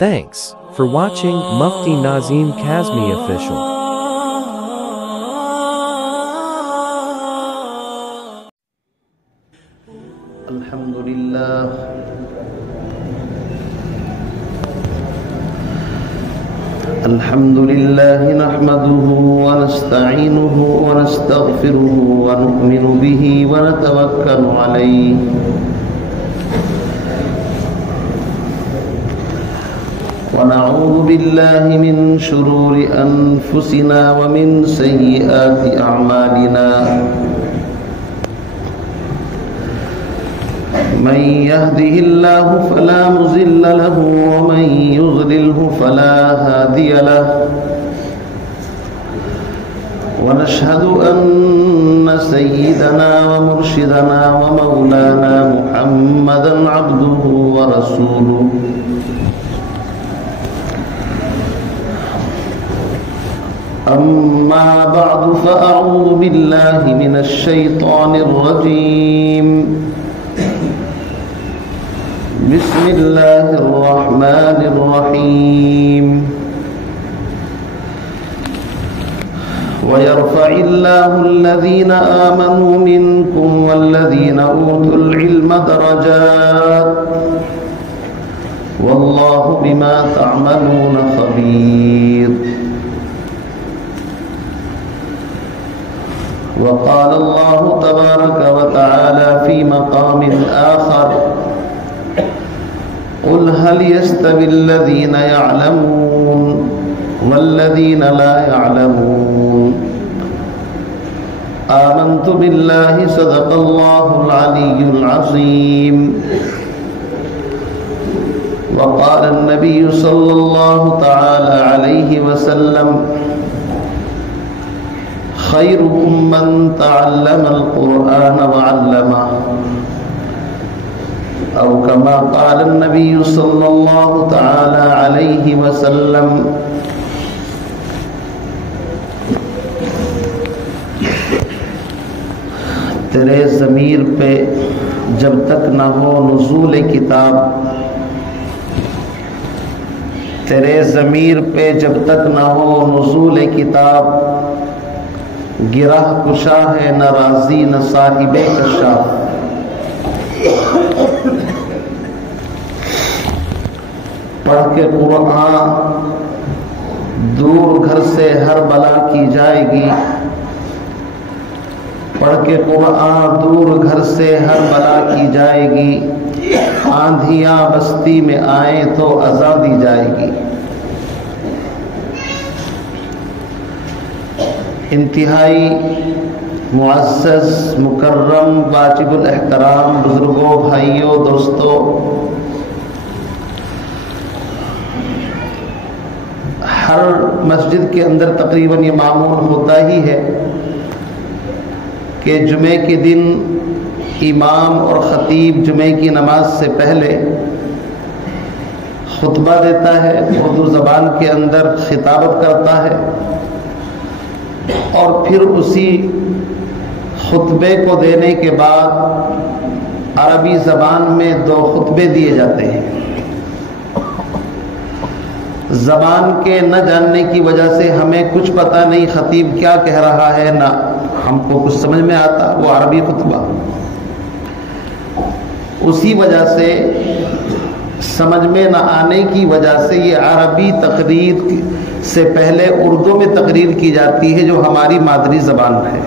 Thanks for watching Mufti Nazim Kazmi Official. الحمد لله نحمده ونستعينه ونستغفره ونؤمن به ونتوكل عليه ونعوذ بالله من شرور أنفسنا ومن سيئات أعمالنا من يهده الله فلا مضل له ومن يضلله فلا هادي له ونشهد أن سيدنا ومرشدنا ومولانا محمدا عبده ورسوله أما بعد فأعوذ بالله من الشيطان الرجيم بسم الله الرحمن الرحيم ويرفع الله الذين آمنوا منكم والذين أوتوا العلم درجات والله بما تعملون خبير وقال الله تبارك وتعالى في مقام آخر قل هل يستوي الذين يعلمون والذين لا يعلمون آمنت بالله صدق الله العلي العظيم وقال النبي صلى الله تعالى عليه وسلم خيركم من تعلم القرآن وعلمه أو كما قال النبي صلى الله تعالى عليه وسلم تیرے ضمیر پہ جب تک نہ ہو نزول کتاب، تیرے ضمیر پہ جب تک نہ ہو نزول کتاب، گرہ کشا ہے نہ راضی نہ صاحب کشاف۔ پڑھ کے قرآن دور گھر سے ہر بلا کی جائے گی، پڑھ کے قرآن دور گھر سے ہر بلا کی جائے گی، آندھیاں بستی میں آئیں تو اذا دی جائے گی۔ انتہائی معزز مکرم واجب الاحترام بزرگوں، بھائیوں، دوستوں، ہر مسجد کے اندر تقریباً یہ معمول ہوتا ہی ہے کہ جمعے کے دن امام اور خطیب جمعے کی نماز سے پہلے خطبہ دیتا ہے، اردو زبان کے اندر خطابت کرتا ہے، اور پھر اسی خطبے کو دینے کے بعد عربی زبان میں 2 خطبے دیے جاتے ہیں۔ زبان کے نہ جاننے کی وجہ سے ہمیں کچھ پتہ نہیں خطیب کیا کہہ رہا ہے، نہ ہم کو کچھ سمجھ میں آتا، وہ عربی خطبہ۔ اسی وجہ سے سمجھ میں نہ آنے کی وجہ سے یہ عربی تقریر سے پہلے اردو میں تقریر کی جاتی ہے جو ہماری مادری زبان ہے،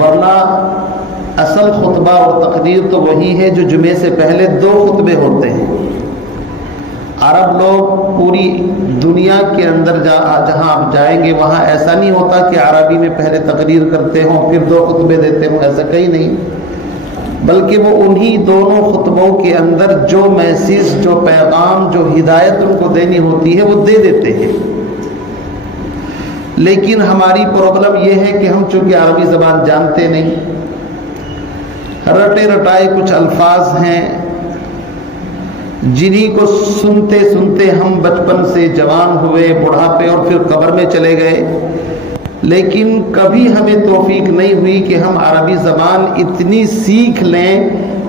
ورنہ اصل خطبہ اور تقریر تو وہی ہے جو جمعے سے پہلے 2 خطبے ہوتے ہیں۔ عرب لوگ پوری دنیا کے اندر جہاں آپ جائیں گے وہاں ایسا نہیں ہوتا کہ عربی میں پہلے تقریر کرتے ہوں پھر 2 خطبے دیتے ہوں، ایسا کہیں نہیں، بلکہ وہ انہی دونوں خطبوں کے اندر جو میسیج، جو پیغام، جو ہدایت ان کو دینی ہوتی ہے وہ دے دیتے ہیں۔ لیکن ہماری پرابلم یہ ہے کہ ہم چونکہ عربی زبان جانتے نہیں، رٹے رٹائے کچھ الفاظ ہیں جنہی کو سنتے سنتے ہم بچپن سے جوان ہوئے، بڑھاپے اور پھر قبر میں چلے گئے، لیکن کبھی ہمیں توفیق نہیں ہوئی کہ ہم عربی زبان اتنی سیکھ لیں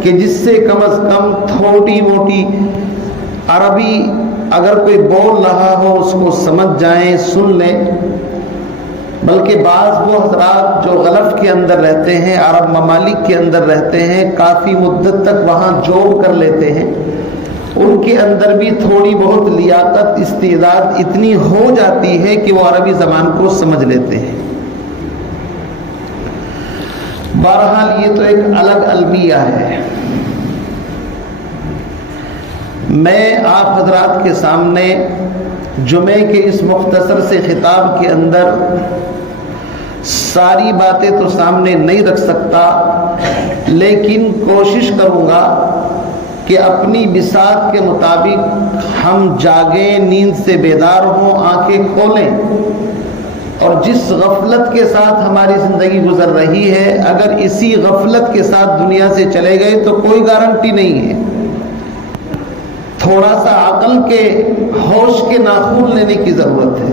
کہ جس سے کم از کم تھوڑی موٹی عربی اگر کوئی بول رہا ہو اس کو سمجھ جائیں، سن لیں، بلکہ بعض وہ حضرات جو غلف کے اندر رہتے ہیں، عرب ممالک کے اندر رہتے ہیں، کافی مدت تک وہاں جاب کر لیتے ہیں، ان کے اندر بھی تھوڑی بہت لیاقت، استعداد اتنی ہو جاتی ہے کہ وہ عربی زبان کو سمجھ لیتے ہیں۔ بہرحال یہ تو ایک الگ المیہ ہے۔ میں آپ حضرات کے سامنے جمعے کے اس مختصر سے خطاب کے اندر ساری باتیں تو سامنے نہیں رکھ سکتا، لیکن کوشش کروں گا کہ اپنی بساط کے مطابق ہم جاگیں، نیند سے بیدار ہوں، آنکھیں کھولیں، اور جس غفلت کے ساتھ ہماری زندگی گزر رہی ہے، اگر اسی غفلت کے ساتھ دنیا سے چلے گئے تو کوئی گارنٹی نہیں ہے۔ تھوڑا سا عقل کے، ہوش کے ناخن لینے کی ضرورت ہے۔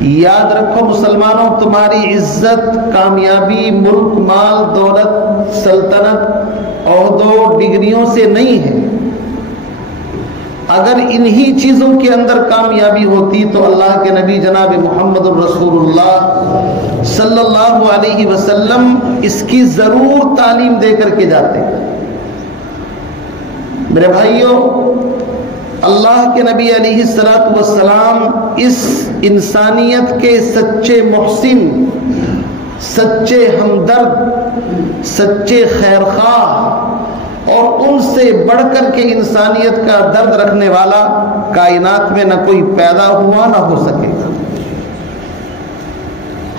یاد رکھو مسلمانوں، تمہاری عزت، کامیابی، ملک، مال، دولت، سلطنت، عہدوں، ڈگریوں سے نہیں ہے۔ اگر انہی چیزوں کے اندر کامیابی ہوتی تو اللہ کے نبی جناب محمد الرسول اللہ صلی اللہ علیہ وسلم اس کی ضرور تعلیم دے کر کے جاتے۔ میرے بھائیوں، اللہ کے نبی علیہ السلام اس انسانیت کے سچے محسن، سچے ہمدرد، سچے خیرخواہ، اور ان سے بڑھ کر کے انسانیت کا درد رکھنے والا کائنات میں نہ کوئی پیدا ہوا نہ ہو سکے گا۔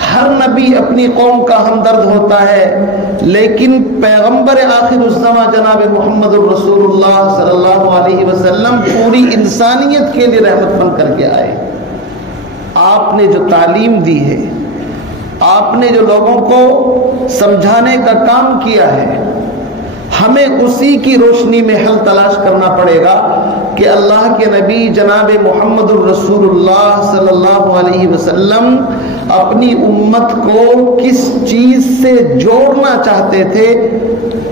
ہر نبی اپنی قوم کا ہمدرد ہوتا ہے، لیکن پیغمبر آخر الزماں جناب محمد الرسول اللہ صلی اللہ علیہ وسلم پوری انسانیت کے لیے رحمت بن کر کے آئے۔ آپ نے جو تعلیم دی ہے، آپ نے جو لوگوں کو سمجھانے کا کام کیا ہے، ہمیں اسی کی روشنی میں حل تلاش کرنا پڑے گا کہ اللہ کے نبی جناب محمد الرسول اللہ صلی اللہ علیہ وسلم اپنی امت کو کس چیز سے جوڑنا چاہتے تھے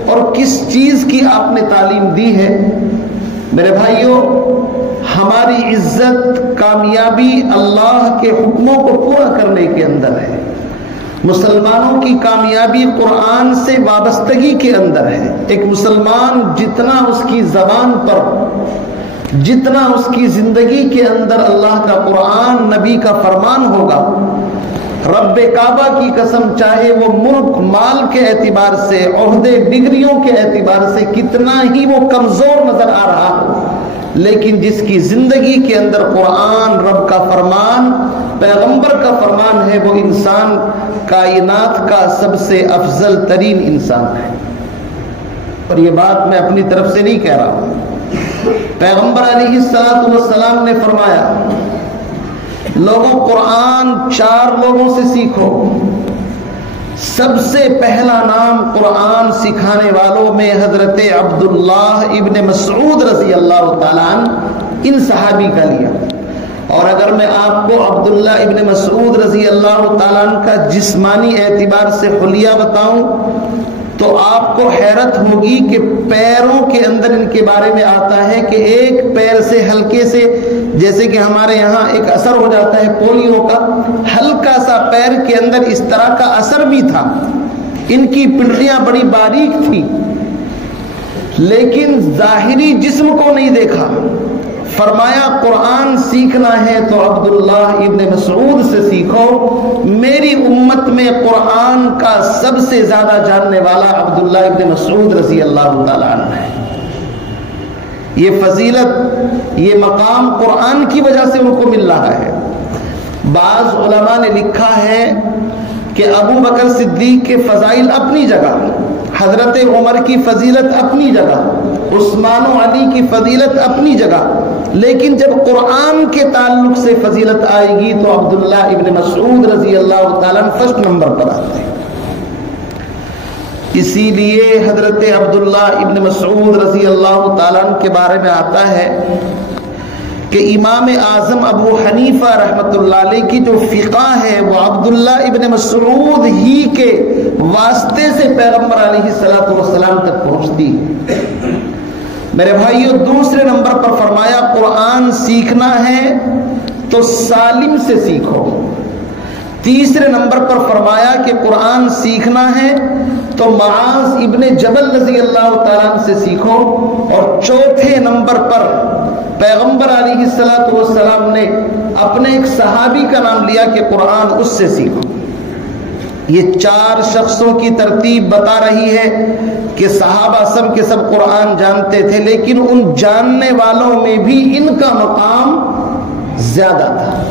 اور کس چیز کی آپ نے تعلیم دی ہے۔ میرے بھائیوں، ہماری عزت، کامیابی اللہ کے حکموں کو پورا کرنے کے اندر ہے۔ مسلمانوں کی کامیابی قرآن سے وابستگی کے اندر ہے۔ ایک مسلمان جتنا اس کی زبان پر، جتنا اس کی زندگی کے اندر اللہ کا قرآن، نبی کا فرمان ہوگا، رب کعبہ کی قسم، چاہے وہ ملک مال کے اعتبار سے، عہدے ڈگریوں کے اعتبار سے کتنا ہی وہ کمزور نظر آ رہا ہو، لیکن جس کی زندگی کے اندر قرآن، رب کا فرمان، پیغمبر کا فرمان ہے، وہ انسان کائنات کا سب سے افضل ترین انسان ہے۔ اور یہ بات میں اپنی طرف سے نہیں کہہ رہا ہوں، پیغمبر علیہ السلام نے فرمایا، لوگوں قرآن 4 لوگوں سے سیکھو۔ سب سے پہلا نام قرآن سکھانے والوں میں حضرت عبداللہ ابن مسعود رضی اللہ تعالیٰ عنہ، ان صحابی کا لیا۔ اور اگر میں آپ کو عبداللہ ابن مسعود رضی اللہ تعالیٰ عنہ کا جسمانی اعتبار سے حلیہ بتاؤں تو آپ کو حیرت ہوگی کہ پیروں کے اندر ان کے بارے میں آتا ہے کہ ایک پیر سے ہلکے سے، جیسے کہ ہمارے یہاں ایک اثر ہو جاتا ہے پولیو کا، ہلکا سا پیر کے اندر اس طرح کا اثر بھی تھا۔ ان کی پنڈلیاں بڑی باریک تھی، لیکن ظاہری جسم کو نہیں دیکھا۔ فرمایا قرآن سیکھنا ہے تو عبداللہ ابن مسعود سے سیکھو، میری امت میں قرآن کا سب سے زیادہ جاننے والا عبداللہ ابن مسعود رضی اللہ تعالیٰ عنہ ہے۔ یہ فضیلت، یہ مقام قرآن کی وجہ سے ان کو مل رہا ہے۔ بعض علماء نے لکھا ہے کہ ابو بکر صدیق کے فضائل اپنی جگہ، حضرت عمر کی فضیلت اپنی جگہ، عثمان و علی کی فضیلت اپنی جگہ، لیکن جب قرآن کے تعلق سے فضیلت آئے گی تو عبداللہ ابن مسعود رضی اللہ تعالیٰ فرسٹ نمبر پر آتے ہیں۔ اسی لیے حضرت عبداللہ ابن مسعود رضی اللہ تعالیٰ کے بارے میں آتا ہے کہ امام اعظم ابو حنیفہ رحمۃ اللہ علیہ کی جو فقہ ہے وہ عبداللہ ابن مسعود ہی کے واسطے سے پیغمبر علیہ الصلوۃ والسلام تک پہنچتی۔ میرے بھائیوں دوسرے نمبر پر فرمایا قرآن سیکھنا ہے تو سالم سے سیکھو. تیسرے نمبر پر فرمایا کہ قرآن سیکھنا ہے تو معاذ ابن جبل رضی اللہ تعالیٰ عنہ سے سیکھو. اور چوتھے نمبر پر پیغمبر علیہ الصلوۃ والسلام نے اپنے ایک صحابی کا نام لیا کہ قرآن اس سے سیکھو. یہ 4 شخصوں کی ترتیب بتا رہی ہے کہ صحابہ سب کے سب قرآن جانتے تھے، لیکن ان جاننے والوں میں بھی ان کا مقام زیادہ تھا.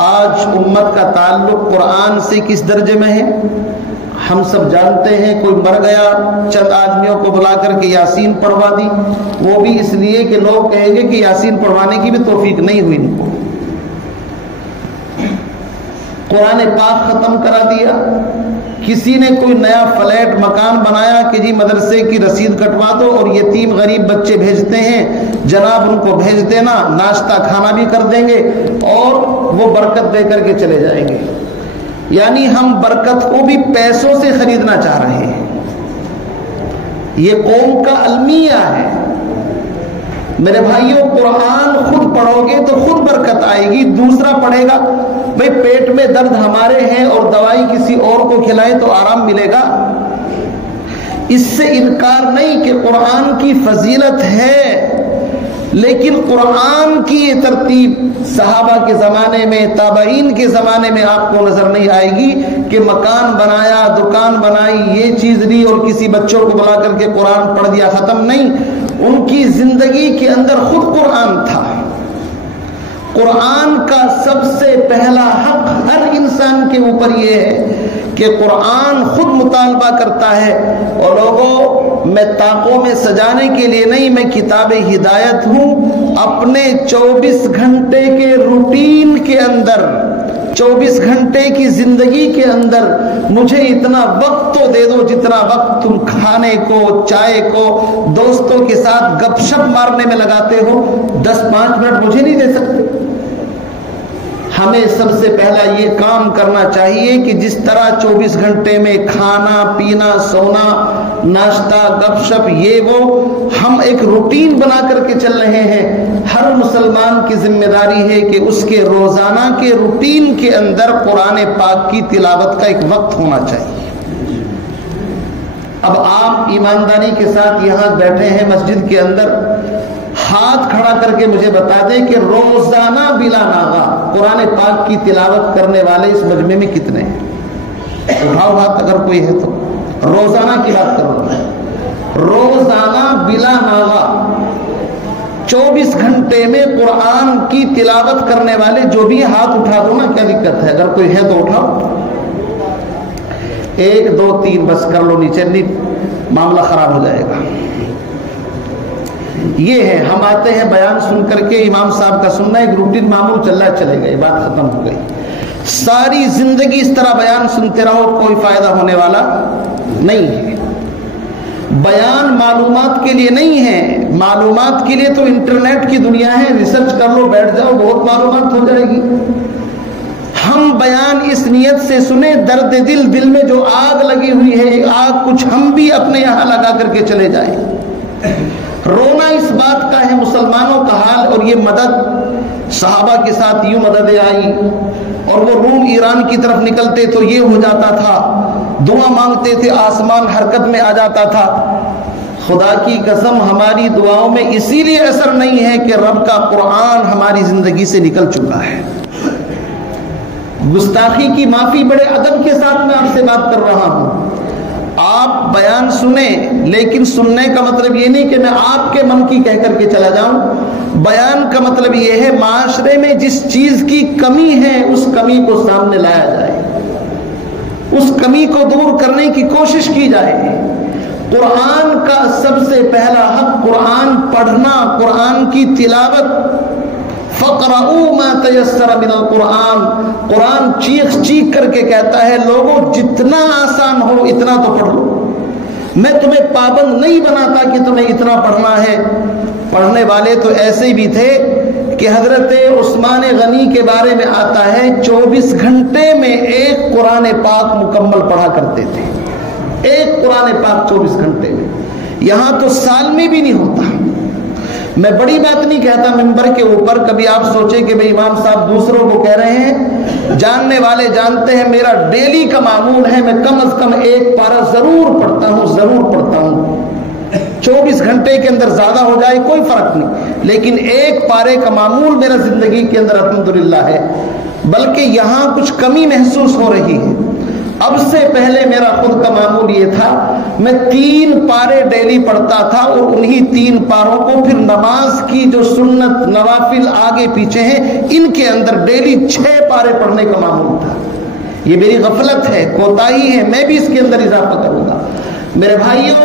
آج امت کا تعلق قرآن سے کس درجے میں ہے ہم سب جانتے ہیں. کوئی مر گیا، چند آدمیوں کو بلا کر کے یاسین پڑھوا دی، وہ بھی اس لیے کہ لوگ کہیں گے کہ یاسین پڑھوانے کی بھی توفیق نہیں ہوئی ان کو. قرآن پاک ختم کرا دیا. کسی نے کوئی نیا فلیٹ مکان بنایا کہ جی مدرسے کی رسید کٹوا دو اور یتیم غریب بچے بھیجتے ہیں، جناب ان کو بھیج دینا، ناشتہ کھانا بھی کر دیں گے اور وہ برکت دے کر کے چلے جائیں گے. یعنی ہم برکت کو بھی پیسوں سے خریدنا چاہ رہے ہیں. یہ قوم کا المیہ ہے. میرے بھائیوں قرآن خود پڑھو گے تو خود برکت آئے گی. دوسرا پڑھے گا، بھئی پیٹ میں درد ہمارے ہیں اور دوائی کسی اور کو کھلائیں تو آرام ملے گا. اس سے انکار نہیں کہ قرآن کی فضیلت ہے، لیکن قرآن کی یہ ترتیب صحابہ کے زمانے میں، تابعین کے زمانے میں آپ کو نظر نہیں آئے گی کہ مکان بنایا، دکان بنائی، یہ چیز لی اور کسی بچوں کو بلا کر کے قرآن پڑھ دیا، ختم نہیں. ان کی زندگی کے اندر خود قرآن تھا. قرآن کا سب سے پہلا حق ہر انسان کے اوپر یہ ہے کہ قرآن خود مطالبہ کرتا ہے. اور لوگوں میں طاقوں میں سجانے کے لیے نہیں، میں کتاب ہدایت ہوں. اپنے 24 گھنٹے کے روٹین کے اندر، 24 گھنٹے کی زندگی کے اندر مجھے اتنا وقت تو دے دو جتنا وقت تم کھانے کو، چائے کو، دوستوں کے ساتھ گپ شپ مارنے میں لگاتے ہو. 10-5 منٹ مجھے نہیں دے سکتے؟ ہمیں سب سے پہلا یہ کام کرنا چاہیے کہ جس طرح 24 گھنٹے میں کھانا پینا، سونا، ناشتہ، گپ شپ، یہ وہ ہم ایک روٹین بنا کر کے چل رہے ہیں. ہر مسلمان کی ذمہ داری ہے کہ اس کے روزانہ کے روٹین کے اندر قرآن پاک کی تلاوت کا ایک وقت ہونا چاہیے. اب آپ ایمانداری کے ساتھ یہاں بیٹھے ہیں مسجد کے اندر، ہاتھ کھڑا کر کے مجھے بتا دیں کہ روزانہ بلا ناغہ قرآن پاک کی تلاوت کرنے والے اس مجمع میں کتنے ہیں؟ اٹھاؤ ہاتھ اگر کوئی ہے تو. روزانہ کی بات کرو. روزانہ بلا ناغہ 24 گھنٹے میں قرآن کی تلاوت کرنے والے جو بھی ہاتھ اٹھا دو نا، کیا دقت ہے؟ اگر کوئی ہے تو اٹھاؤ. 1 2 3 بس کر لو، نیچے نہیں معاملہ خراب ہو جائے گا. یہ ہے ہم آتے ہیں بیان سن کر کے، امام صاحب کا سننا ایک روٹین معمول چل رہا، چلے گئے، بات ختم ہو گئی. ساری زندگی اس طرح بیان سنتے رہو، کوئی فائدہ ہونے والا نہیں ہے. بیان معلومات کے لیے نہیں ہے. معلومات کے لیے تو انٹرنیٹ کی دنیا ہے، ریسرچ کر لو، بیٹھ جاؤ، بہت معلومات ہو جائے گی. ہم بیان اس نیت سے سنیں، درد دل میں جو آگ لگی ہوئی ہے، آگ کچھ ہم بھی اپنے یہاں لگا کر کے چلے جائیں. رونا اس بات کا ہے مسلمانوں کا حال. اور یہ مدد صحابہ کے ساتھ یوں مددیں آئی، اور وہ روم ایران کی طرف نکلتے تو یہ ہو جاتا تھا، دعا مانگتے تھے آسمان حرکت میں آ جاتا تھا. خدا کی قسم ہماری دعاؤں میں اسی لیے اثر نہیں ہے کہ رب کا قرآن ہماری زندگی سے نکل چکا ہے. گستاخی کی معافی، بڑے ادب کے ساتھ میں آپ سے بات کر رہا ہوں. آپ بیان سنیں، لیکن سننے کا مطلب یہ نہیں کہ میں آپ کے من کی کہہ کر کے چلا جاؤں. بیان کا مطلب یہ ہے معاشرے میں جس چیز کی کمی ہے اس کمی کو سامنے لایا جائے، اس کمی کو دور کرنے کی کوشش کی جائے. قرآن کا سب سے پہلا حق قرآن پڑھنا، قرآن کی تلاوت. فَقْرَؤُوا مَا تَيَسَّرَ مِنَ الْقُرْآنِ. قرآن چیخ چیخ کر کے کہتا ہے لوگوں جتنا آسان ہو اتنا تو پڑھ لو. میں تمہیں پابند نہیں بناتا کہ تمہیں اتنا پڑھنا ہے. پڑھنے والے تو ایسے بھی تھے کہ حضرت عثمان غنی کے بارے میں آتا ہے 24 گھنٹے میں ایک قرآن پاک مکمل پڑھا کرتے تھے. ایک قرآن پاک 24 گھنٹے میں. یہاں تو سال میں بھی نہیں ہوتا. میں بڑی بات نہیں کہتا ممبر کے اوپر. کبھی آپ سوچیں کہ بھئی امام صاحب دوسروں کو کہہ رہے ہیں, جاننے والے جانتے ہیں میرا ڈیلی کا معمول ہے, میں کم از کم 1 پارہ ضرور پڑھتا ہوں. 24 گھنٹے کے اندر زیادہ ہو جائے کوئی فرق نہیں, لیکن 1 پارے کا معمول میرا زندگی کے اندر الحمدللہ ہے. بلکہ یہاں کچھ کمی محسوس ہو رہی ہے. اب سے پہلے میرا خود کا معمول یہ تھا, میں 3 پارے ڈیلی پڑھتا تھا, اور انہی 3 پاروں کو پھر نماز کی جو سنت نوافل آگے پیچھے ہیں ان کے اندر ڈیلی 6 پارے پڑھنے کا معمول تھا. یہ میری غفلت ہے, کوتاہی ہے, میں بھی اس کے اندر اضافہ کروں گا. میرے بھائیوں,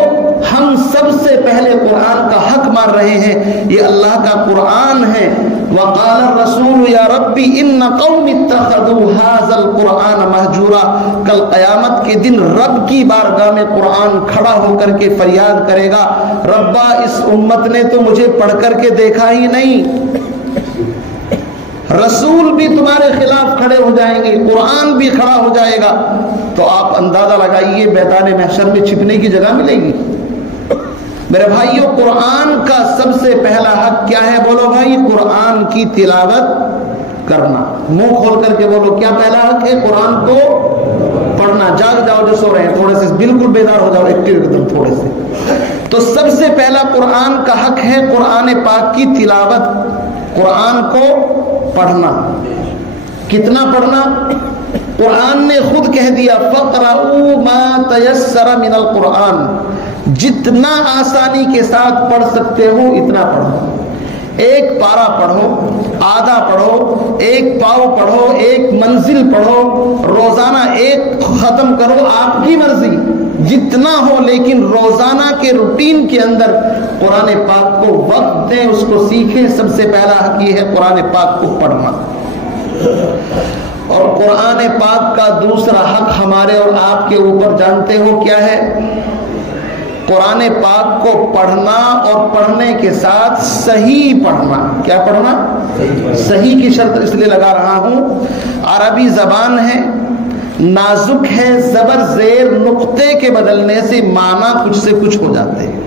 ہم سب سے پہلے قرآن کا حق مان رہے ہیں. یہ اللہ کا قرآن ہے. وقال الرسول یا ربی ان قوم اتخذوا هذا القرآن مہجورا. کل قیامت کے دن رب کی بارگاہ میں قرآن کھڑا ہو کر کے فریاد کرے گا, ربا اس امت نے تو مجھے پڑھ کر کے دیکھا ہی نہیں. رسول بھی تمہارے خلاف کھڑے ہو جائیں گے, قرآن بھی کھڑا ہو جائے گا. تو آپ اندازہ لگائیے میدان محشر میں چھپنے کی جگہ ملے گی. میرے بھائیوں, قرآن کا سب سے پہلا حق کیا ہے؟ بولو بھائی, قرآن کی تلاوت کرنا. منہ کھول کر کے بولو, کیا پہلا حق ہے؟ قرآن کو پڑھنا. جاگ جاؤ جو سو رہے ہیں, تھوڑے سے بالکل بیدار ہو جاؤ, ایکٹیو ایک دم تھوڑے سے. تو سب سے پہلا قرآن کا حق ہے قرآن پاک کی تلاوت, قرآن کو پڑھنا. کتنا پڑھنا؟ قرآن نے خود کہہ دیا فَقْرَؤُوا مَا تَيَسَّرَ مِنَ الْقُرْآنِ, جتنا آسانی کے ساتھ پڑھ سکتے ہو اتنا پڑھو. 1 پارہ پڑھو, آدھا پڑھو, 1 پاؤ پڑھو, 1 منزل پڑھو, روزانہ 1 ختم کرو, آپ کی مرضی جتنا ہو, لیکن روزانہ کے روٹین کے اندر قرآن پاک کو وقت دیں, اس کو سیکھیں. سب سے پہلا حق یہ ہے قرآن پاک کو پڑھنا. اور قرآن پاک کا دوسرا حق ہمارے اور آپ کے اوپر جانتے ہو کیا ہے؟ قرآن پاک کو پڑھنا, اور پڑھنے کے ساتھ صحیح پڑھنا. کیا پڑھنا؟ صحیح کی شرط اس لیے لگا رہا ہوں, عربی زبان ہے, نازک ہے, زبر زیر نقطے کے بدلنے سے معنی کچھ سے کچھ ہو جاتے ہیں.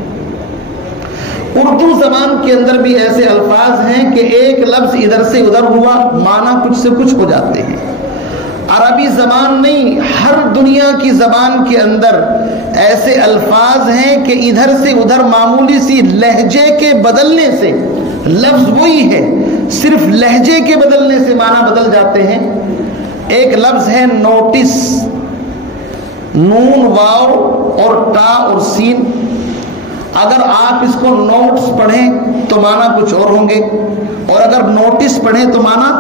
اردو زبان کے اندر بھی ایسے الفاظ ہیں کہ ایک لفظ ادھر سے ادھر ہوا, معنی کچھ سے کچھ ہو جاتے ہیں. عربی زبان نہیں, ہر دنیا کی زبان کے اندر ایسے الفاظ ہیں کہ ادھر سے ادھر معمولی سی لہجے کے بدلنے سے لفظ وہی ہے, صرف لہجے کے بدلنے سے معنی بدل جاتے ہیں. ایک لفظ ہے نوٹس, نون واو اور تا اور سین. اگر آپ اس کو نوٹس پڑھیں تو معنی کچھ اور ہوں گے, اور اگر نوٹس پڑھیں تو معنی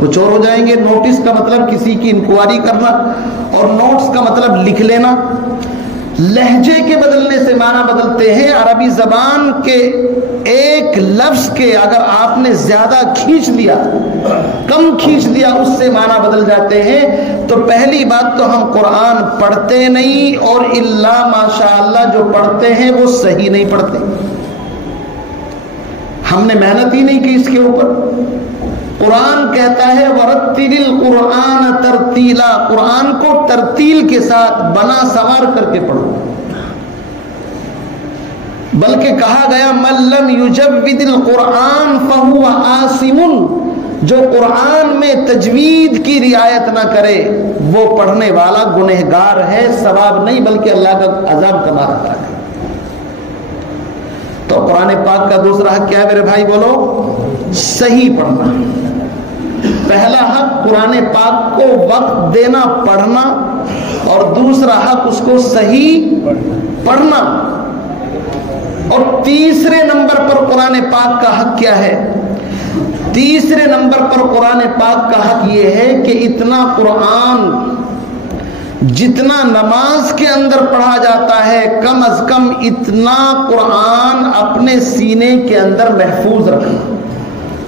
کچھ اور ہو جائیں گے. نوٹس کا مطلب کسی کی انکوائری کرنا, اور نوٹس کا مطلب لکھ لینا. لہجے کے بدلنے سے معنی بدلتے ہیں. عربی زبان کے ایک لفظ کے اگر آپ نے زیادہ کھینچ لیا, کم کھینچ لیا, اس سے معنی بدل جاتے ہیں. تو پہلی بات تو ہم قرآن پڑھتے نہیں, اور الا ماشاءاللہ جو پڑھتے ہیں وہ صحیح نہیں پڑھتے. ہم نے محنت ہی نہیں کی اس کے اوپر. قرآن کہتا ہے وَرَتِّلِ الْقُرْآنَ تَرْتِيلًا, قرآن کو ترتیل کے ساتھ بنا سوار کر کے پڑھو. بلکہ کہا گیا مَن لَّمْ يُجَوِّدِ الْقُرْآنَ فَهُوَ آثِمٌ, جو قرآن میں تجوید کی رعایت نہ کرے وہ پڑھنے والا گنہگار ہے, ثواب نہیں بلکہ اللہ کا عذاب کما رہا ہے. تو قرآن پاک کا دوسرا حق کیا ہے میرے بھائی؟ بولو, صحیح پڑھنا. پہلا حق قرآن پاک کو وقت دینا, پڑھنا, اور دوسرا حق اس کو صحیح پڑھنا. اور تیسرے نمبر پر قرآن پاک کا حق کیا ہے؟ تیسرے نمبر پر قرآن پاک کا حق یہ ہے کہ اتنا قرآن جتنا نماز کے اندر پڑھا جاتا ہے, کم از کم اتنا قرآن اپنے سینے کے اندر محفوظ رکھنا.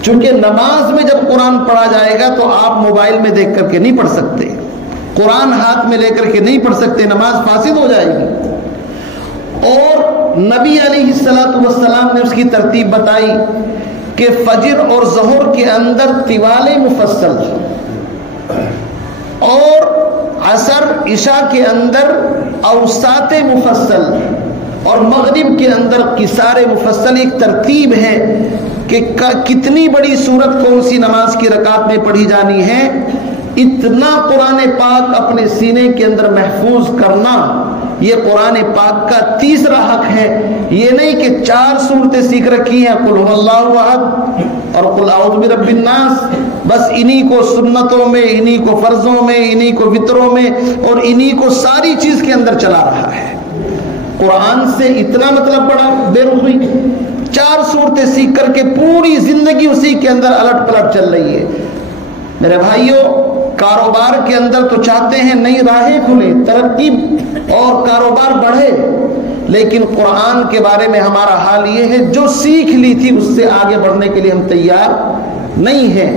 چونکہ نماز میں جب قرآن پڑھا جائے گا تو آپ موبائل میں دیکھ کر کے نہیں پڑھ سکتے, قرآن ہاتھ میں لے کر کے نہیں پڑھ سکتے, نماز فاسد ہو جائے گی. اور نبی علیہ السلام نے اس کی ترتیب بتائی کہ فجر اور ظہر کے اندر طوال مفصل, اور عصر عشاء کے اندر اوساط مفصل, اور مغرب کے اندر قصار مفصل ایک ترتیب ہے کہ کتنی بڑی سورت کون سی نماز کی رکعت میں پڑھی جانی ہے، اتنا قرآن پاک اپنے سینے کے اندر محفوظ کرنا یہ قرآن پاک کا تیسرا حق ہے۔ یہ نہیں کہ 4 سورتیں سیکھ رکھی ہیں، قل هو اللہ احد اور قل اعوذ برب الناس، بس انہی کو سنتوں میں، انہی کو فرضوں میں، انہی کو وطروں میں اور انہی کو ساری چیز کے اندر چلا رہا ہے۔ قرآن سے اتنا مطلب بڑا بے رخی، 4 سورتیں سیکھ کر کے پوری زندگی اسی کے اندر الٹ پلٹ چل رہی ہے۔ میرے بھائیوں، کاروبار کے اندر تو چاہتے ہیں نئی راہیں کھلے، ترقی اور کاروبار بڑھے، لیکن قرآن کے بارے میں ہمارا حال یہ ہے جو سیکھ لی تھی اس سے آگے بڑھنے کے لیے ہم تیار نہیں ہیں،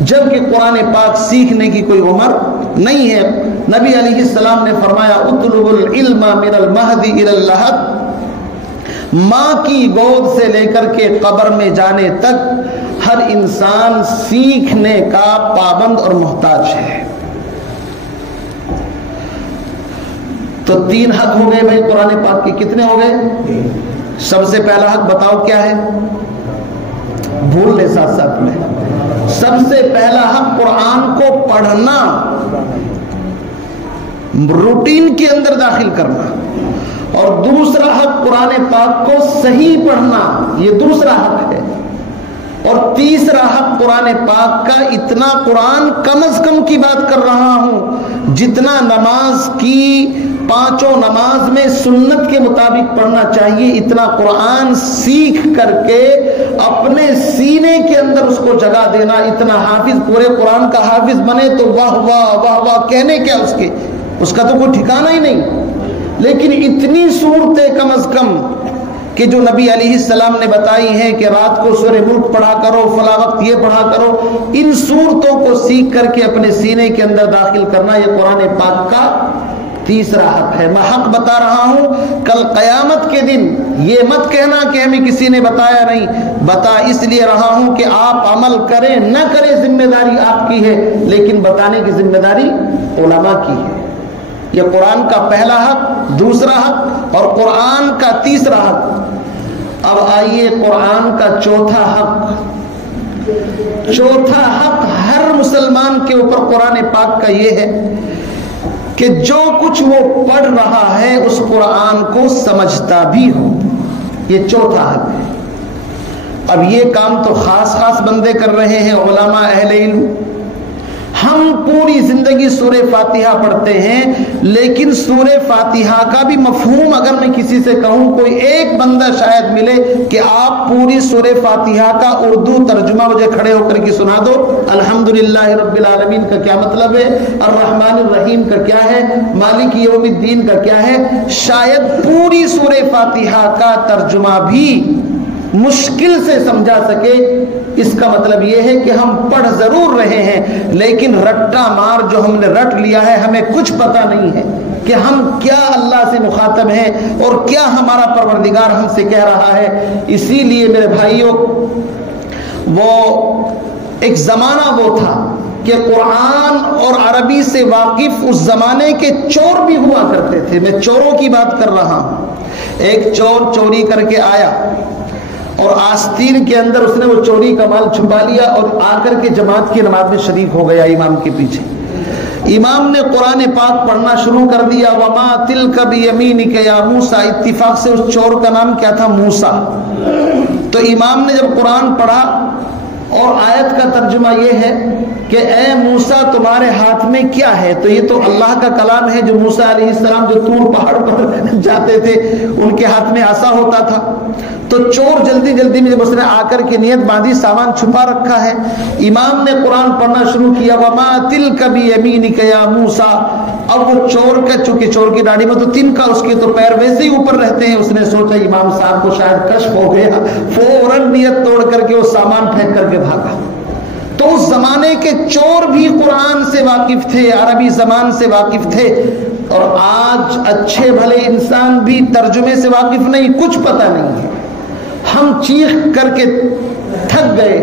جبکہ قرآن پاک سیکھنے کی کوئی عمر نہیں ہے۔ نبی علیہ السلام نے فرمایا اطلب العلم من المہد الی اللحد، ماں کی گود سے لے کر کے قبر میں جانے تک ہر انسان سیکھنے کا پابند اور محتاج ہے۔ تو 3 حق ہو گئے بھائی قرآن پاک کے، کتنے ہو گئے؟ سب سے پہلا حق بتاؤ کیا ہے؟ بھول لے ساتھ ساتھ میں، سب سے پہلا حق قرآن کو پڑھنا، روٹین کے اندر داخل کرنا، اور دوسرا حق قرآن پاک کو صحیح پڑھنا، یہ دوسرا حق ہے، اور تیسرا حق قرآن پاک کا اتنا قرآن کم از کم کی بات کر رہا ہوں جتنا نماز کی 5 نماز میں سنت کے مطابق پڑھنا چاہیے، اتنا قرآن سیکھ کر کے اپنے سینے کے اندر اس کو جگہ دینا۔ اتنا حافظ پورے قرآن کا حافظ بنے تو واہ واہ واہ واہ کہنے کیا اس کا تو کوئی ٹھکانہ ہی نہیں، لیکن اتنی صورتیں کم از کم کہ جو نبی علیہ السلام نے بتائی ہیں کہ رات کو سورہ ملک پڑھا کرو، فلاں وقت یہ پڑھا کرو، ان صورتوں کو سیکھ کر کے اپنے سینے کے اندر داخل کرنا یہ قرآن پاک کا تیسرا حق ہے۔ میں حق بتا رہا ہوں، کل قیامت کے دن یہ مت کہنا کہ ہمیں کسی نے بتایا نہیں، بتا اس لیے رہا ہوں کہ آپ عمل کریں نہ کریں ذمہ داری آپ کی ہے، لیکن بتانے کی ذمہ داری علماء کی ہے۔ یہ قرآن کا پہلا حق، دوسرا حق اور قرآن کا تیسرا حق۔ اب آئیے قرآن کا چوتھا حق۔ چوتھا حق ہر مسلمان کے اوپر قرآن پاک کا یہ ہے کہ جو کچھ وہ پڑھ رہا ہے اس قرآن کو سمجھتا بھی ہو، یہ چوتھا حق ہے۔ اب یہ کام تو خاص بندے کر رہے ہیں، علماء اہل علم۔ ہم پوری زندگی سورہ فاتحہ پڑھتے ہیں، لیکن سورہ فاتحہ کا بھی مفہوم اگر میں کسی سے کہوں، کوئی ایک بندہ شاید ملے کہ آپ پوری سورہ فاتحہ کا اردو ترجمہ مجھے کھڑے ہو کر کے سنا دو، الحمدللہ رب العالمین کا کیا مطلب ہے، الرحمن الرحیم کا کیا ہے، مالک یوم الدین کا کیا ہے، شاید پوری سورہ فاتحہ کا ترجمہ بھی مشکل سے سمجھا سکے۔ اس کا مطلب یہ ہے کہ ہم پڑھ ضرور رہے ہیں، لیکن رٹا مار جو ہم نے رٹ لیا ہے، ہمیں کچھ پتہ نہیں ہے کہ ہم کیا اللہ سے مخاطب ہیں اور کیا ہمارا پروردگار ہم سے کہہ رہا ہے۔ اسی لیے میرے بھائیوں، وہ ایک زمانہ وہ تھا کہ قرآن اور عربی سے واقف اس زمانے کے چور بھی ہوا کرتے تھے۔ میں چوروں کی بات کر رہا ہوں۔ ایک چور چوری کر کے آیا اور آستین کے اندر اس نے وہ چوری کا مال چھپا لیا اور آ کر کے جماعت کی نماز میں شریک ہو گیا امام کے پیچھے۔ امام نے قرآن پاک پڑھنا شروع کر دیا، وما تلک بیمینک یا موسیٰ، اتفاق سے اس چور کا نام کیا تھا؟ موسیٰ۔ تو امام نے جب قرآن پڑھا اور آیت کا ترجمہ یہ ہے کہ اے موسیٰ تمہارے ہاتھ میں کیا ہے، تو یہ تو اللہ کا کلام ہے۔ جو موسیٰ علیہ السلام جو طور پہاڑ پر جاتے تھے ان کے ہاتھ میں عصا ہوتا تھا، تو چور جلدی میں جب اس نے آ کر کے نیت باندھی، سامان چھپا رکھا ہے، امام نے قرآن پڑھنا شروع کیا، وما تلک بیمینک یا موسیٰ۔ اب وہ چور کا، چونکہ چور کی داڑھی میں تو تنکا، اس کے تو پیر ویسے ہی اوپر رہتے ہیں، اس نے سوچا امام صاحب کو شاید کشف ہو گیا، فوراً نیت توڑ کر کے وہ سامان پھینک کر کے بھاگا۔ تو اس زمانے کے چور بھی قرآن سے واقف تھے، عربی زبان سے واقف تھے، اور آج اچھے بھلے انسان بھی ترجمے سے واقف نہیں، کچھ پتہ نہیں ہے۔ ہم چیخ کر کے تھک گئے۔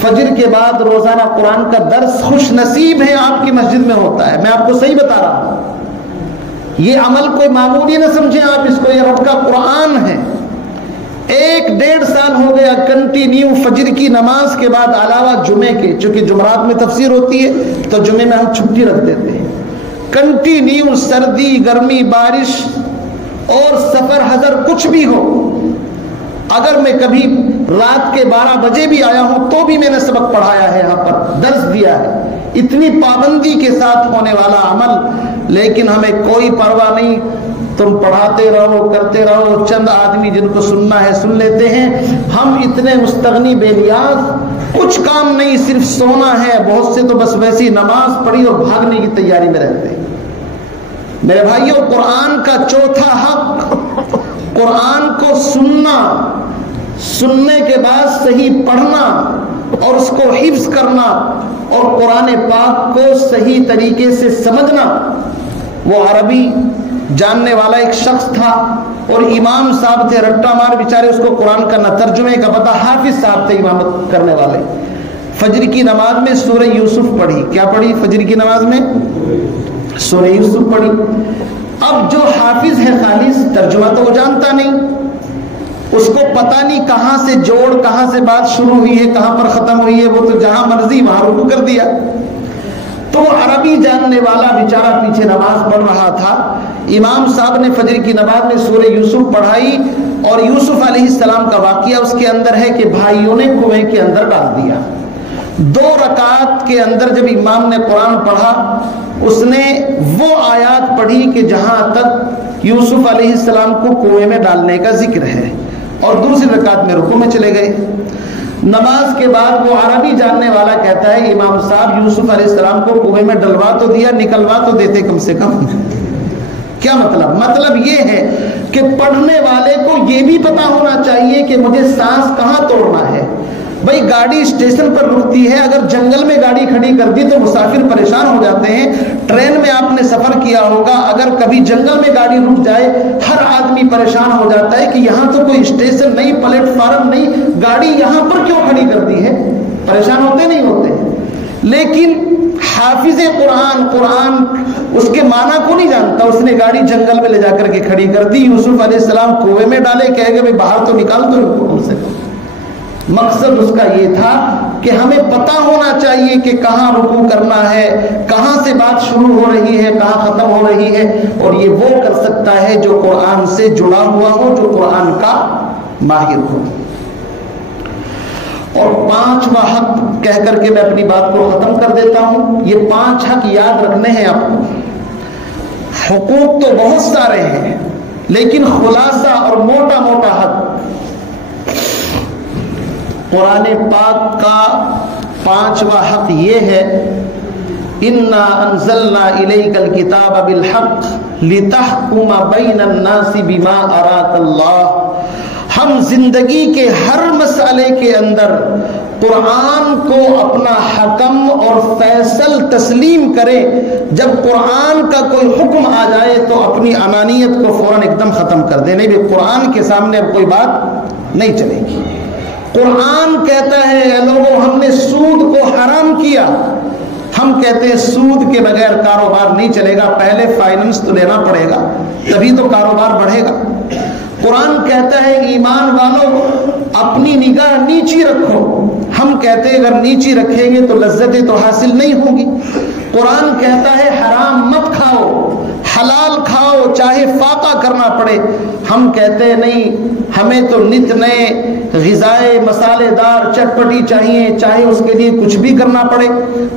فجر کے بعد روزانہ قرآن کا درس خوش نصیب ہے آپ کی مسجد میں ہوتا ہے، میں آپ کو صحیح بتا رہا ہوں، یہ عمل کوئی معمولی نہ سمجھیں آپ اس کو، یہ رب کا قرآن ہے۔ 1-1.5 سال ہو گیا کنٹینیو فجر کی نماز کے بعد علاوہ جمعے کے، چونکہ جمعرات میں تفسیر ہوتی ہے تو جمعے میں ہم چھٹی رکھ دیتے ہیں، کنٹینیو سردی گرمی بارش اور سفر حضر کچھ بھی ہو، اگر میں کبھی رات کے 12 بجے بھی آیا ہوں تو بھی میں نے سبق پڑھایا ہے، یہاں پر درس دیا ہے، اتنی پابندی کے ساتھ ہونے والا عمل، لیکن ہمیں کوئی پرواہ نہیں، تم پڑھاتے رہو کرتے رہو، چند آدمی جن کو سننا ہے سن لیتے ہیں، ہم اتنے مستغنی بے نیاز، کچھ کام نہیں، صرف سونا ہے، بہت سے تو بس ویسی نماز پڑھی اور بھاگنے کی تیاری میں رہتے ہیں۔ میرے بھائیوں، قرآن کا چوتھا حق، قرآن کو سننا، سننے کے بعد صحیح پڑھنا اور اس کو حفظ کرنا اور قرآن پاک کو صحیح طریقے سے سمجھنا۔ وہ عربی جاننے والا ایک شخص تھا اور امام صاحب تھے، رٹا مار بیچارے، اس کو قرآن کا نہ ترجمے کا پتہ، حافظ صاحب تھے امامت کرنے والے۔ فجر کی نماز میں سورہ یوسف پڑھی، کیا پڑھی فجر کی نماز میں؟ سورہ یوسف پڑھی۔ اب جو حافظ ہے خالص، ترجمہ تو وہ جانتا نہیں، اس کو پتہ نہیں کہاں سے جوڑ، کہاں سے بات شروع ہوئی ہے، کہاں پر ختم ہوئی ہے، وہ تو جہاں مرضی وہاں رکوع کر دیا۔ تو وہ عربی جاننے والا بیچارہ پیچھے نماز پڑھ رہا تھا، امام صاحب نے فجر کی نماز میں سورہ یوسف پڑھائی اور یوسف علیہ السلام کا واقعہ اس کے اندر ہے کہ بھائیوں نے کنویں کے اندر ڈال دیا۔ 2 رکعت کے اندر جب امام نے قرآن پڑھا، اس نے وہ آیات پڑھی کہ جہاں تک یوسف علیہ السلام کو کنویں میں ڈالنے کا ذکر ہے، اور دوسری رکعت میں رکوع میں چلے گئے۔ نماز کے بعد وہ عربی جاننے والا کہتا ہے امام صاحب یوسف علیہ السلام کو کنویں میں ڈلوا تو دیا، نکلوا تو دیتے کم سے کم۔ کیا مطلب؟ مطلب یہ ہے کہ پڑھنے والے کو یہ بھی پتا ہونا چاہیے کہ مجھے سانس کہاں توڑنا ہے۔ بھائی گاڑی اسٹیشن پر رکتی ہے، اگر جنگل میں گاڑی کھڑی کر دی تو مسافر پریشان ہو جاتے ہیں۔ ٹرین میں آپ نے سفر کیا ہوگا، اگر کبھی جنگل میں گاڑی رک جائے ہر آدمی پریشان ہو جاتا ہے کہ یہاں تو کوئی اسٹیشن نہیں، پلیٹ فارم نہیں، گاڑی یہاں پر کیوں کھڑی کر دی ہے؟ پریشان ہوتے نہیں ہوتے؟ لیکن حافظ قرآن اس کے معنی کو نہیں جانتا، اس نے گاڑی جنگل میں لے جا کر کے کھڑی کر دی، یوسف علیہ السلام کنویں میں ڈالے، کہے گا بھائی باہر تو نکال دو ان کو کم سے کم۔ مقصد اس کا یہ تھا کہ ہمیں پتہ ہونا چاہیے کہ کہاں رکوع کرنا ہے، کہاں سے بات شروع ہو رہی ہے، کہاں ختم ہو رہی ہے، اور یہ وہ کر سکتا ہے جو قرآن سے جڑا ہوا ہو، جو قرآن کا ماہر ہو۔ اور 5واں حق کہہ کر کے میں اپنی بات کو ختم کر دیتا ہوں۔ یہ 5 حق یاد رکھنے ہیں آپ کو۔ حقوق تو بہت سارے ہیں، لیکن خلاصہ اور موٹا موٹا حق قرآن پاک کا 5واں حق یہ ہے، اِنَّا أَنزَلْنَا إِلَيْكَ الْكِتَابَ بِالْحَقِّ لِتَحْكُمَ بَيْنَ النَّاسِ بِمَا أَرَاكَ اللَّهُ۔ ہم زندگی کے ہر مسئلے کے اندر قرآن کو اپنا حکم اور فیصل تسلیم کریں۔ جب قرآن کا کوئی حکم آ جائے تو اپنی انانیت کو فوراً ایک دم ختم کر دیں، نہیں بھی قرآن کے سامنے اب کوئی بات نہیں چلے گی۔ قرآن کہتا ہے اے لوگوں ہم نے سود کو حرام کیا، ہم کہتے ہیں سود کے بغیر کاروبار نہیں چلے گا، پہلے فائننس تو لینا پڑے گا تبھی تو کاروبار بڑھے گا۔ قرآن کہتا ہے ایمان والوں اپنی نگاہ نیچی رکھو، ہم کہتے ہیں اگر نیچی رکھیں گے تو لذتیں تو حاصل نہیں ہوں گی۔ قرآن کہتا ہے حرام مت کھاؤ، حلال کھاؤ چاہے فاقہ کرنا پڑے، ہم کہتے ہیں نہیں ہمیں تو نت نئے غذائے مسالے دار چٹپٹی چاہیے، چاہے اس کے لیے کچھ بھی کرنا پڑے۔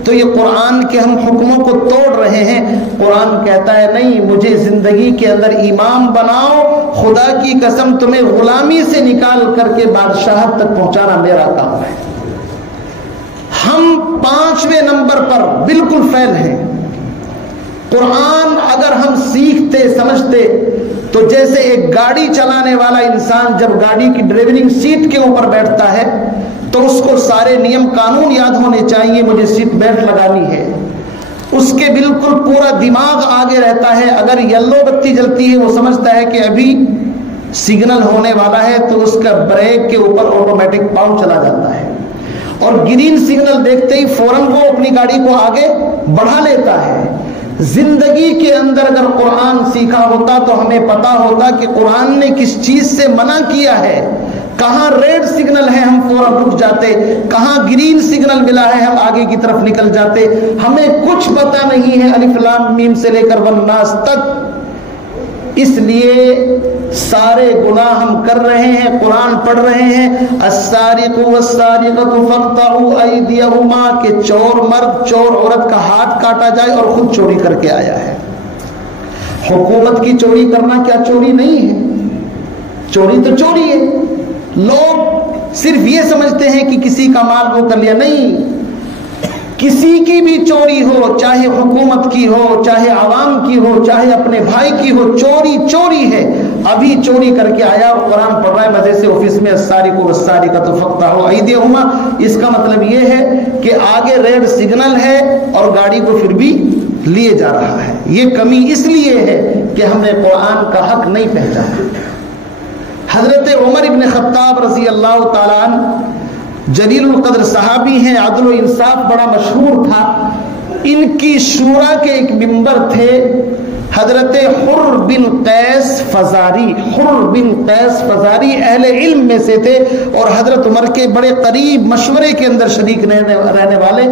تو یہ قرآن کے ہم حکموں کو توڑ رہے ہیں۔ قرآن کہتا ہے نہیں مجھے زندگی کے اندر امام بناؤ، خدا کی قسم تمہیں غلامی سے نکال کر کے بادشاہت تک پہنچانا میرا کام ہے۔ ہم 5ویں نمبر پر بالکل فیل ہیں۔ قرآن اگر ہم سیکھتے سمجھتے تو جیسے ایک گاڑی چلانے والا انسان جب گاڑی کی ڈرائیونگ سیٹ کے اوپر بیٹھتا ہے تو اس کو سارے نیم قانون یاد ہونے چاہیے، مجھے سیٹ بیلٹ لگانی ہے، اس کے بالکل پورا دماغ آگے رہتا ہے۔ اگر یلو بتی جلتی ہے وہ سمجھتا ہے کہ ابھی سگنل ہونے والا ہے تو اس کا بریک کے اوپر آٹومیٹک پاؤں چلا جاتا ہے، اور گرین سگنل دیکھتے ہی فوراً وہ اپنی گاڑی کو آگے بڑھا لیتا ہے۔ زندگی کے اندر اگر قرآن سیکھا ہوتا تو ہمیں پتا ہوتا کہ قرآن نے کس چیز سے منع کیا ہے. کہاں ریڈ سگنل ہے ہم فوراً رک جاتے, کہاں گرین سگنل ملا ہے ہم آگے کی طرف نکل جاتے. ہمیں کچھ پتا نہیں ہے الف لام میم سے لے کر والناس تک. اس لیے سارے گناہ ہم کر رہے ہیں, قرآن پڑھ رہے ہیں. السارق والسارقۃ فاقطعوا ایدیہما, کہ چور مرد چور عورت کا ہاتھ کاٹا جائے اور خود چوری کر کے آیا ہے. حکومت کی چوری کرنا کیا چوری نہیں ہے؟ چوری تو چوری ہے. لوگ صرف یہ سمجھتے ہیں کہ کسی کا مال وہ کر لیا. نہیں, کسی کی بھی چوری ہو, چاہے حکومت کی ہو, چاہے عوام کی ہو, چاہے اپنے بھائی کی ہو, چوری چوری ہے. ابھی چوری کر کے آیا اور قرآن پڑھ رہا ہے مزے سے آفس میں, السارق والسارقۃ فاقطعوا ایدیہما. اس کا مطلب یہ ہے کہ آگے ریڈ سگنل ہے اور گاڑی کو پھر بھی لیے جا رہا ہے. یہ کمی اس لیے ہے کہ ہم نے قرآن کا حق نہیں پہچانا. حضرت عمر ابن خطاب رضی اللہ تعالیٰ عنہ جلیل القدر صحابی ہیں, عدل و انصاف بڑا مشہور تھا. ان کی شورا کے ایک ممبر تھے حضرت حر بن قیس فزاری. حر بن قیس فزاری اہل علم میں سے تھے اور حضرت عمر کے بڑے قریب مشورے کے اندر شریک رہنے والے.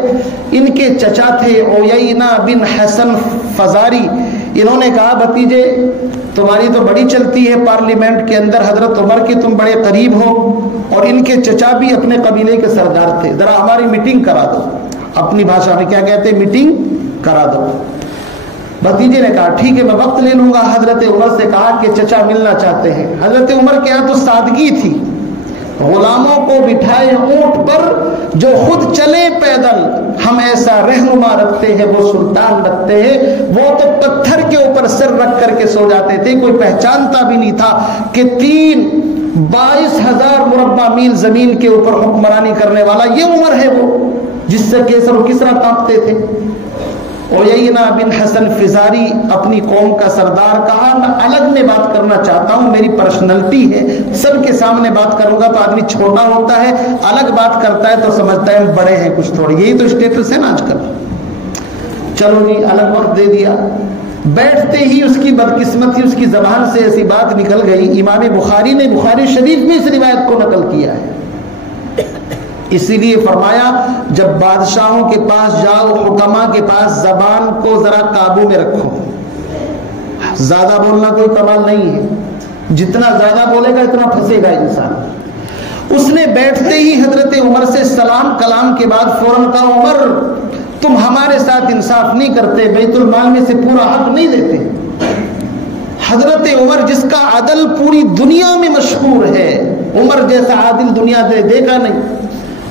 ان کے چچا تھے عیینہ بن حسن فزاری. انہوں نے کہا بھتیجے تمہاری تو بڑی چلتی ہے پارلیمنٹ کے اندر, حضرت عمر کے تم بڑے قریب ہو اور ان کے چچا بھی اپنے قبیلے کے سردار تھے, ذرا ہماری میٹنگ کرا دو. اپنی بھاشا میں کیا کہتے ہیں, میٹنگ کرا دو. بھتیجے نے کہا ٹھیک ہے میں وقت لے لوں گا. حضرت عمر سے کہا کہ چچا ملنا چاہتے ہیں. حضرت عمر کے یہاں تو سادگی تھی, غلاموں کو بٹھائے اونٹ پر جو خود چلے پیدل. ہم ایسا رہنما رکھتے ہیں, وہ سلطان رکھتے ہیں. وہ تو پتھر کے اوپر سر رکھ کر کے سو جاتے تھے, کوئی پہچانتا بھی نہیں تھا کہ 22,000 مربع میل زمین کے اوپر حکمرانی کرنے والا یہ عمر ہے, وہ جس سے کیسر و کسرا کانپتے تھے. عیینہ بن حسن فزاری اپنی قوم کا سردار. کہا میں الگ میں بات کرنا چاہتا ہوں, میری پرسنالٹی ہے, سب کے سامنے بات کروں گا تو آدمی چھوٹا ہوتا ہے, الگ بات کرتا ہے تو سمجھتا ہے ہم بڑے ہیں کچھ تھوڑے. یہی تو اسٹیٹس ہے نا آج کل. چلو جی الگ وقت دے دیا. بیٹھتے ہی اس کی بدقسمتی, اس کی زبان سے ایسی بات نکل گئی. امام بخاری نے بخاری شریف میں اس روایت کو نقل کیا ہے. اسی لیے فرمایا جب بادشاہوں کے پاس جاؤ, حکما کے پاس, زبان کو ذرا قابو میں رکھو. زیادہ بولنا کوئی کمال نہیں ہے, جتنا زیادہ بولے گا اتنا پھنسے گا انسان. اس نے بیٹھتے ہی حضرت عمر سے سلام کلام کے بعد فوراً کہا عمر تم ہمارے ساتھ انصاف نہیں کرتے, بیت المال میں سے پورا حق نہیں دیتے. حضرت عمر جس کا عدل پوری دنیا میں مشہور ہے, عمر جیسا عادل دنیا سے دیکھا نہیں.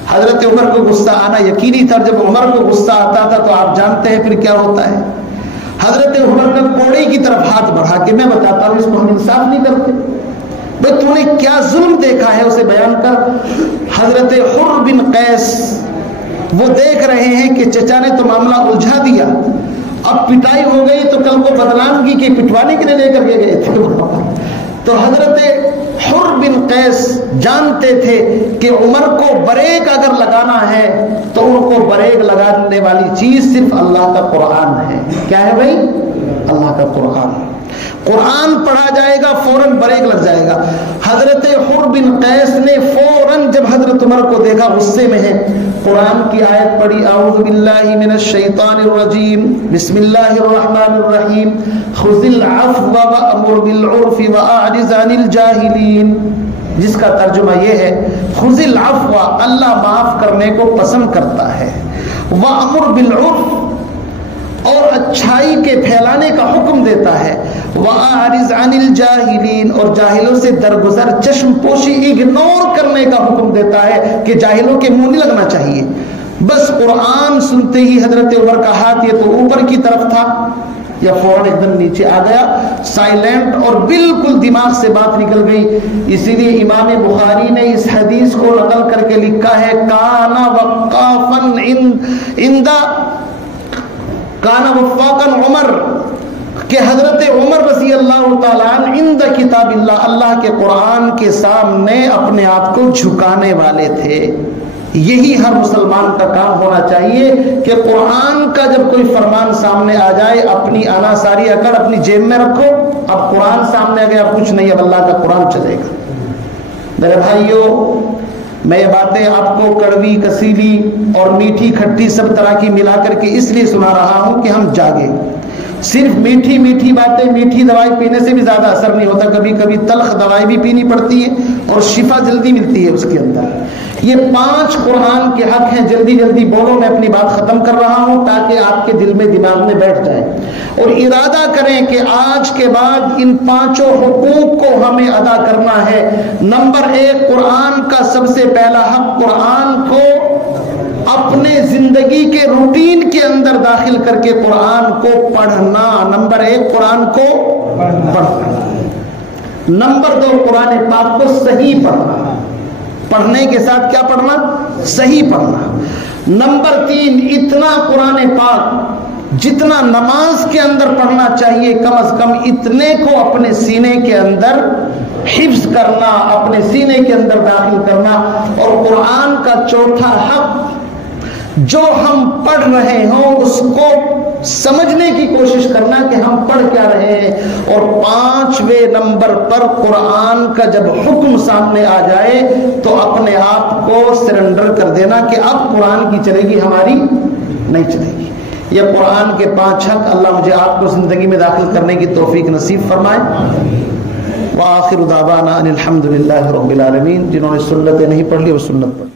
حضرت عمر کو غصہ آنا یقینی تھا. جب عمر کو غصہ آتا تھا تو آپ جانتے ہیں پھر کیا ہوتا ہے. حضرت عمر کا کوڑے کی طرف ہاتھ بڑھا کے میں بتاتا ہوں اس کو ہم انصاف نہیں کرتے. بھائی تو نے کیا ظلم دیکھا ہے اسے بیان کر. حضرت حر بن قیس وہ دیکھ رہے ہیں کہ چچا نے تو معاملہ الجھا دیا, اب پٹائی ہو گئی تو کل کو بدنامگی کے پٹوانے کے لیے لے کر کے گئے تھے. تو حضرت حر بن قیس جانتے تھے کہ عمر کو بریک اگر لگانا ہے تو ان کو بریک لگانے والی چیز صرف اللہ کا قرآن ہے. کیا ہے بھائی؟ اللہ کا قرآن. قرآن پڑھا جائے گا فوراً بریک لگ جائے گا. حضرت حر بن قیس نے فوراً جب حضرت عمر کو دیکھا غصے میں ہے, قرآن کی آیت پڑھی اعوذ باللہ من الشیطان الرجیم بسم اللہ الرحمن الرحیم خذ العفو وامر بالعرف واعرض عن الجاہلین, جس کا ترجمہ یہ ہے خذ العفو, اللہ معاف کرنے کو پسند کرتا ہے, وامر بالعرف اور اچھائی کے پھیلانے کا حکم دیتا ہے, وَأَعْرِضْ عَنِ الْجَاهِلِينَ اور جاہلوں سے درگزر چشم پوشی اگنور کرنے کا حکم دیتا ہے کہ جاہلوں کے منہ نہیں لگنا چاہیے. بس قرآن سنتے ہی حضرت عمر کا ہاتھ یہ تو اوپر کی طرف تھا یا فوراً ایک دم نیچے آ گیا, سائلنٹ, اور بالکل دماغ سے بات نکل گئی. اسی لیے امام بخاری نے اس حدیث کو نقل کر کے لکھا ہے کانا وقافن عند کانا وفاقن عمر, کہ حضرت عمر رضی اللہ تعالیٰ عنہ عند کتاب اللہ, اللہ کے قرآن کے سامنے اپنے آپ کو جھکانے والے تھے. یہی ہر مسلمان کا کام ہونا چاہیے کہ قرآن کا جب کوئی فرمان سامنے آ جائے اپنی انا ساری اکڑ اپنی جیب میں رکھو. اب قرآن سامنے آ گیا اب کچھ نہیں, اب اللہ کا قرآن چلے گا. میرے بھائیوں, میں یہ باتیں آپ کو کڑوی کسیلی اور میٹھی کھٹی سب طرح کی ملا کر کے اس لیے سنا رہا ہوں کہ ہم جاگیں. صرف میٹھی میٹھی باتیں, میٹھی دوائی پینے سے بھی زیادہ اثر نہیں ہوتا, کبھی کبھی تلخ دوائی بھی پینی پڑتی ہے اور شفا جلدی ملتی ہے اس کے اندر. یہ 5 قرآن کے حق ہیں, جلدی جلدی بولو, میں اپنی بات ختم کر رہا ہوں تاکہ آپ کے دل میں دماغ میں بیٹھ جائے, اور ارادہ کریں کہ آج کے بعد ان 5 حقوق کو ہمیں ادا کرنا ہے. نمبر 1, قرآن کا سب سے پہلا حق, قرآن کو اپنے زندگی کے روٹین کے اندر داخل کر کے قرآن کو پڑھنا. نمبر 1, قرآن کو پڑھنا. نمبر 2, قرآن پاک کو صحیح پڑھنا. پڑھنے کے ساتھ کیا پڑھنا؟ صحیح پڑھنا. نمبر 3, اتنا قرآن پاک جتنا نماز کے اندر پڑھنا چاہیے کم از کم اتنے کو اپنے سینے کے اندر حفظ کرنا, اپنے سینے کے اندر داخل کرنا. اور قرآن کا چوتھا حق, جو ہم پڑھ رہے ہوں اس کو سمجھنے کی کوشش کرنا کہ ہم پڑھ کیا رہے ہیں. اور 5ویں نمبر پر قرآن کا جب حکم سامنے آ جائے تو اپنے آپ کو سرنڈر کر دینا کہ اب قرآن کی چلے گی, ہماری نہیں چلے گی. یہ قرآن کے 5 حق اللہ مجھے آپ کو زندگی میں داخل کرنے کی توفیق نصیب فرمائے. وآخر دعوانا ان الحمد للہ رب العالمین. جنہوں نے سنتیں نہیں پڑھ لی وہ سنت پڑھ